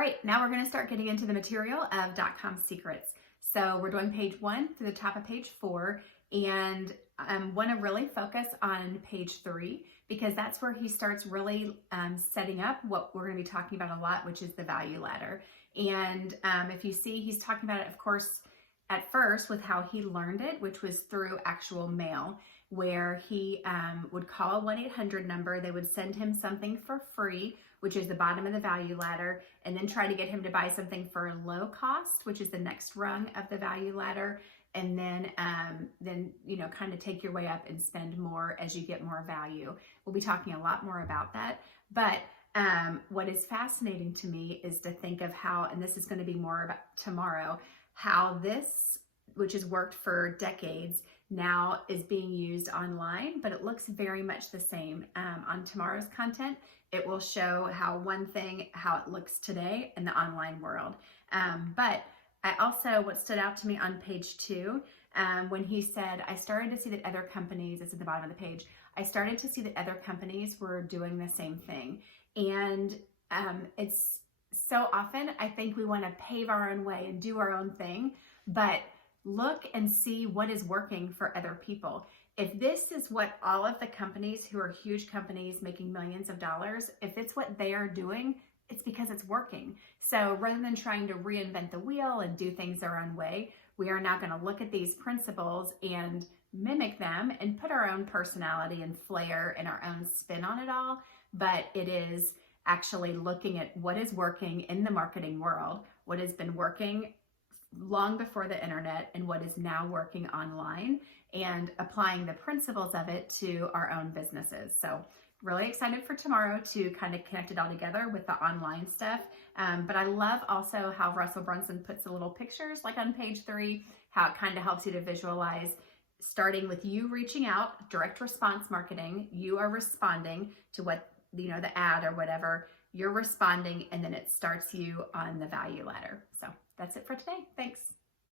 All right, now we're going to start getting into the material of Dotcom secrets. So we're doing page 1 through the top of page 4, and I want to really focus on page 3 because that's where he starts really setting up what we're going to be talking about a lot, which is the value ladder. And if you see, he's talking about it, of course, at first with how he learned it, which was through actual mail, where he would call a 1-800 number. They would send him something for free, which is the bottom of the value ladder, and then try to get him to buy something for a low cost, which is the next rung of the value ladder. And then kind of take your way up and spend more as you get more value. We'll be talking a lot more about that. But what is fascinating to me is to think of how, and this is going to be more about tomorrow, how this, which has worked for decades, now is being used online, but it looks very much the same. On tomorrow's content, it will show how it looks today in the online world. But I also, what stood out to me on page 2, when he said, I started to see that other companies, it's at the bottom of the page, I started to see that other companies were doing the same thing. And it's so often, I think we want to pave our own way and do our own thing, but look and see what is working for other people. If this is what all of the companies who are huge companies making millions of dollars, if it's what they are doing, it's because it's working. So rather than trying to reinvent the wheel and do things our own way, we are now going to look at these principles and mimic them and put our own personality and flair and our own spin on it all. But it is actually looking at what is working in the marketing world, what has been working long before the internet and what is now working online, and applying the principles of it to our own businesses. So really excited for tomorrow to kind of connect it all together with the online stuff. But I love also how Russell Brunson puts the little pictures like on page 3, how it kind of helps you to visualize, starting with you reaching out, direct response marketing. You are responding to what, the ad or whatever, you're responding, and then it starts you on the value ladder. So that's it for today. Thanks.